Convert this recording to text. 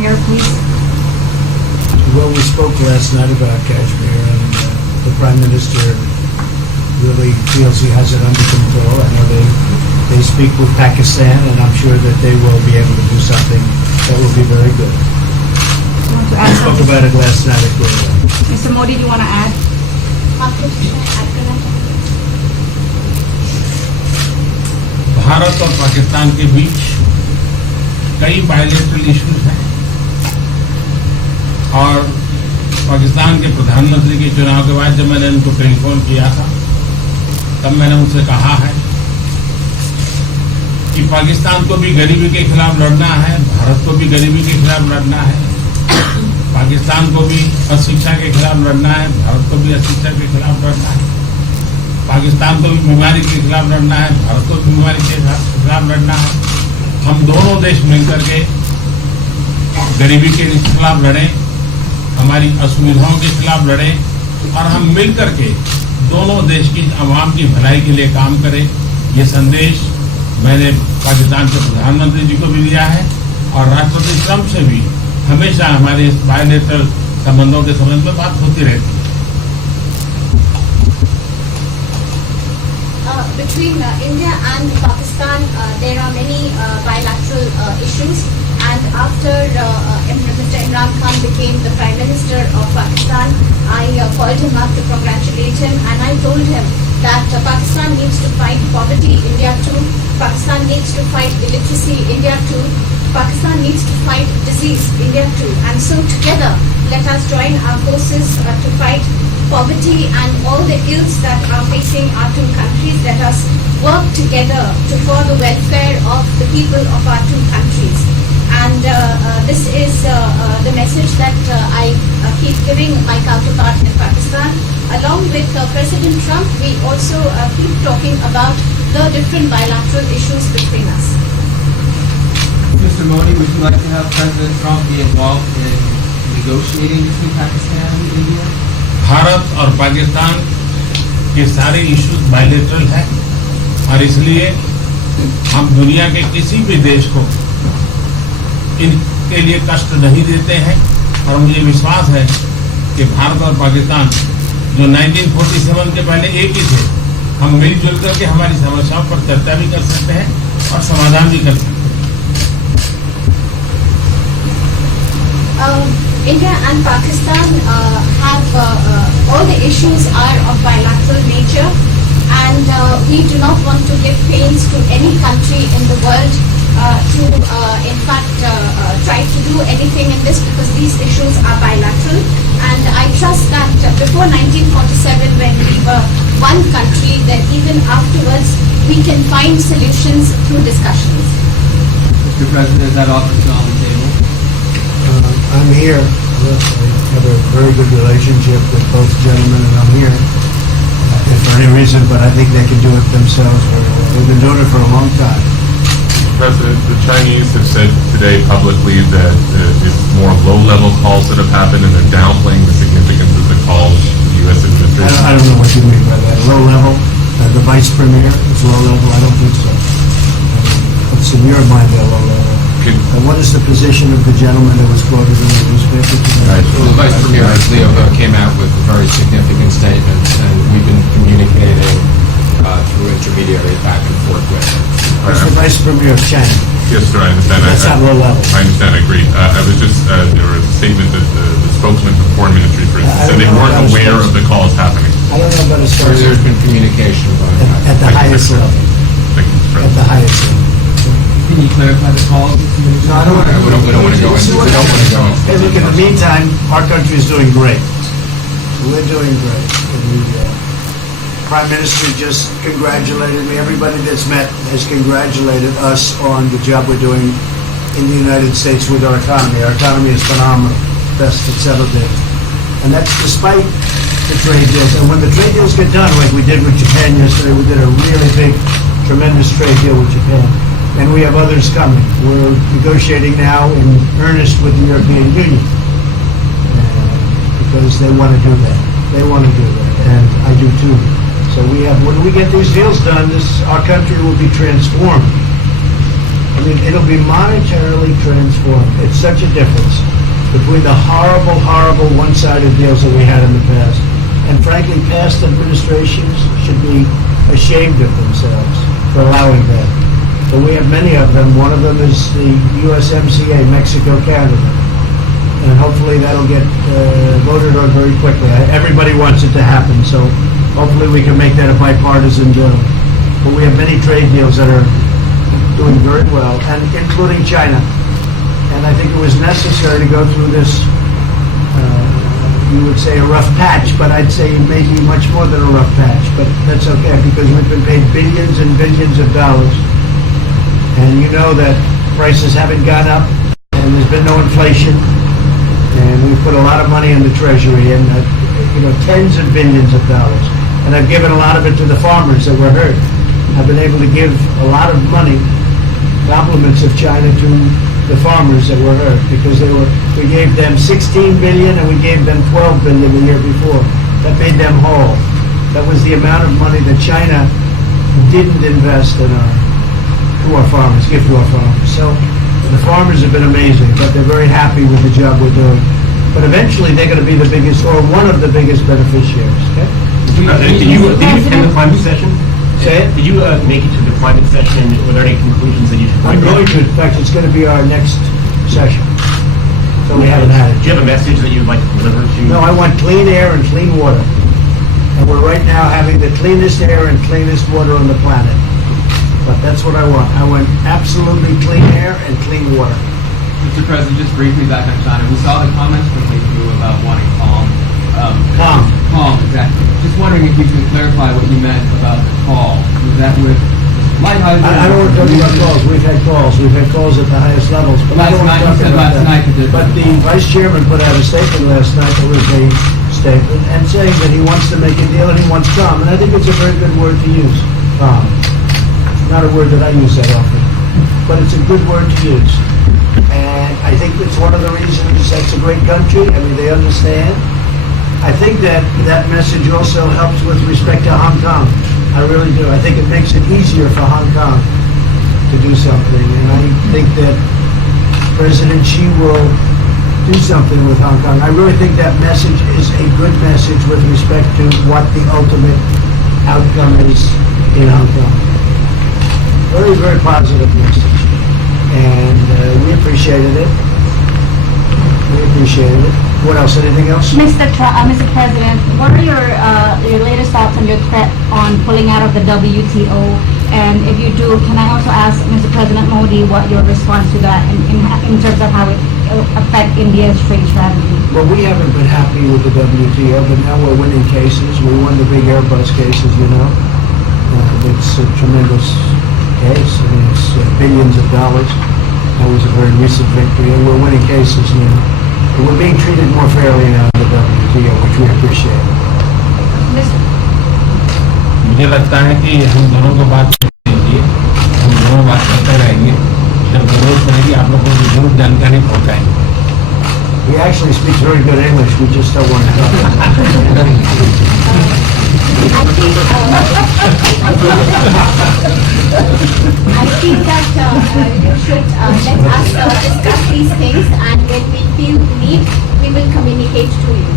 Kashmir, please? Well, we spoke last night about Kashmir, and the Prime Minister really feels he has it under control. I know they speak with Pakistan, and I'm sure that they will be able to do something that will be very good. You want to We add spoke something? about it last night at Guerrero. Mr. Modi, do you want to add? Bharat और पाकिस्तान के बीच कई bilateral issues हैं और पाकिस्तान के प्रधानमंत्री के चुनाव के बाद जब मैंने उनको टेलीफोन किया था तब मैंने उनसे कहा है कि पाकिस्तान को भी गरीबी के खिलाफ लड़ना है, भारत को भी गरीबी के खिलाफ लड़ना है, पाकिस्तान को भी अशिक्षा के खिलाफ लड़ना है, भारत को भी अशिक्षा के खिलाफ लड़ना है, पाकिस्तान को भी बीमारी के खिलाफ लड़ना है, भारत को भी बीमारी के खिलाफ लड़ना है। हम दोनों देश मिलकर के गरीबी के खिलाफ लड़ें, हमारी असुविधाओं के खिलाफ लड़ें और हम मिलकर के दोनों देश की आवाम की भलाई के लिए काम करें। ये संदेश मैंने पाकिस्तान के प्रधानमंत्री जी को भी दिया है और राष्ट्रपति ट्रंप से भी हमेशा हमारे इस बायलैटरल संबंधों के संबंध में बात होती रहती है। Between India and Pakistan, there are many bilateral issues, and after Mr. Imran Khan became the Prime Minister of Pakistan, I called him up to congratulate him, and I told him that Pakistan needs to fight poverty, India too. Pakistan needs to fight illiteracy, India too. Pakistan needs to fight disease, India too. And so together, let us join our forces to fight poverty and all the ills that are facing our two countries. Let us work together for the welfare of the people of our two countries. And this is the message that I keep giving my counterpart in Pakistan. Along with President Trump, we also keep talking about the different bilateral issues between us. Mr. Modi, would you like to have President Trump be involved in negotiating between Pakistan and India? Bharat और पाकिस्तान के सारे issues bilateral हैं और इसलिए हम दुनिया के किसी भी देश को इनके लिए कष्ट नहीं देते हैं और मुझे विश्वास है कि भारत और पाकिस्तान जो 1947 के पहले एक ही थे, हम मिलजुल करके हमारी समस्याओं पर चर्चा भी कर सकते हैं और समाधान भी कर सकते हैं। India and Pakistan have all the issues are of bilateral nature, and we do not want to give pains to any country in the world to in fact try to do anything in this, because these issues are bilateral. And I trust that before 1947, when we were one country, then even afterwards we can find solutions through discussions. Mr. President, is that offer still on the table? I'm here. I have a very good relationship with both gentlemen, and I'm here if for any reason, but I think they can do it themselves very well. They've been doing it for a long time. President, the Chinese have said today publicly that it's more low-level calls that have happened, and they're downplaying the significance of the calls the U.S. administration. I don't know what you mean by that. Low level? The vice premier is low level? I don't think so. What's in your mind, they're low level? What is the position of the gentleman that was quoted in the newspaper today? Well, the Vice Premier, Leo, came out with very significant statements, and we've been communicating through intermediaries back and forth with him. It's the vice premier of China. Yes, sir, I understand. That's not low level. I understand, I agree. I was just, there was a statement that the spokesman for the Foreign Ministry, for instance, said they weren't aware of the calls happening. I don't know about a There's story been communication going on. at the highest level. Thank you, Mr. At the President. highest level. Can you clarify the calls? No, I don't want to. We don't want to go into. We don't want to go into. Hey, look, in the meantime, our country is doing great. We're doing great. And the Prime Minister just congratulated me. Everybody that's met has congratulated us on the job we're doing in the United States with our economy. Our economy is phenomenal, best it's ever been. And that's despite the trade deals. And when the trade deals get done, like we did with Japan yesterday, we did a really big, tremendous trade deal with Japan. And we have others coming. We're negotiating now in earnest with the European Union because they want to do that. They want to do that, and I do too. So we have, when we get these deals done, our country will be transformed. I mean, it'll be monetarily transformed. It's such a difference between the horrible, horrible one-sided deals that we had in the past. And frankly, past administrations should be ashamed of themselves for allowing that. But we have many of them. One of them is the USMCA, Mexico-Canada. And hopefully that'll get voted on very quickly. Everybody wants it to happen, so hopefully we can make that a bipartisan bill. But we have many trade deals that are doing very well, and including China. And I think it was necessary to go through this, you would say a rough patch, but I'd say maybe much more than a rough patch. But that's okay, because we've been paid billions and billions of dollars. And you know that prices haven't gone up, and there's been no inflation. And we've put a lot of money in the Treasury, and tens of billions of dollars. And I've given a lot of it to the farmers that were hurt. I've been able to give a lot of money, compliments of China, to the farmers that were hurt, because we gave them 16 billion and we gave them 12 billion the year before. That made them whole. That was the amount of money that China didn't invest in to our farmers, give to our farmers. So the farmers have been amazing, but they're very happy with the job we're doing. But eventually, they're going to be the biggest, or one of the biggest beneficiaries. Okay? Did you attend the climate session? Say it? Did you make it to the climate session? Were there any conclusions that you should I'm going to. In fact, it's going to be our next session. So we haven't had it. Do you have a message that you would like to deliver to? No, I want clean air and clean water. And we're right now having the cleanest air and cleanest water on the planet. But that's what I want. I want absolutely clean air and clean water. Mr. President, just briefly back on China, we saw the comments from you about wanting calm. Calm, exactly. Just wondering if you could clarify what you meant about the call. Was that with lighthearted? I don't want to talk about calls. We've had calls. We've had calls at the highest levels. But I don't want to talk about that. But the Vice Chairman put out a statement last night that was a statement, and saying that he wants to make a deal and he wants calm. And I think it's a very good word to use, calm. Not a word that I use that often, but it's a good word to use. And I think it's one of the reasons that's a great country. I mean, they understand. I think that message also helps with respect to Hong Kong. I really do. I think it makes it easier for Hong Kong to do something. And I think that President Xi will do something with Hong Kong. I really think that message is a good message with respect to what the ultimate outcome is in Hong Kong. Very, very positive message. And we appreciated it. We appreciated it. What else? Anything else? Mr. President, what are your latest thoughts on your threat on pulling out of the WTO? And if you do, can I also ask Mr. President Modi what your response to that in terms of how it will affect India's trade strategy? Well, we haven't been happy with the WTO, but now we're winning cases. We won the big Airbus cases, it's a tremendous case. I mean, it's billions of dollars. That was a very recent victory, and we're winning cases now. And we're being treated more fairly now in the WTO, which we appreciate. मुझे लगता है कि हम दोनों को बात करेंगे, हम दोनों बात करते रहेंगे, जब जरूरत पड़ेगी आप लोगों को जरूर जानकारी पहुंचाएंगे. He actually speaks very good English. We just don't want to talk about it. I think that you should let us discuss these things, and when we feel need, we will communicate to you.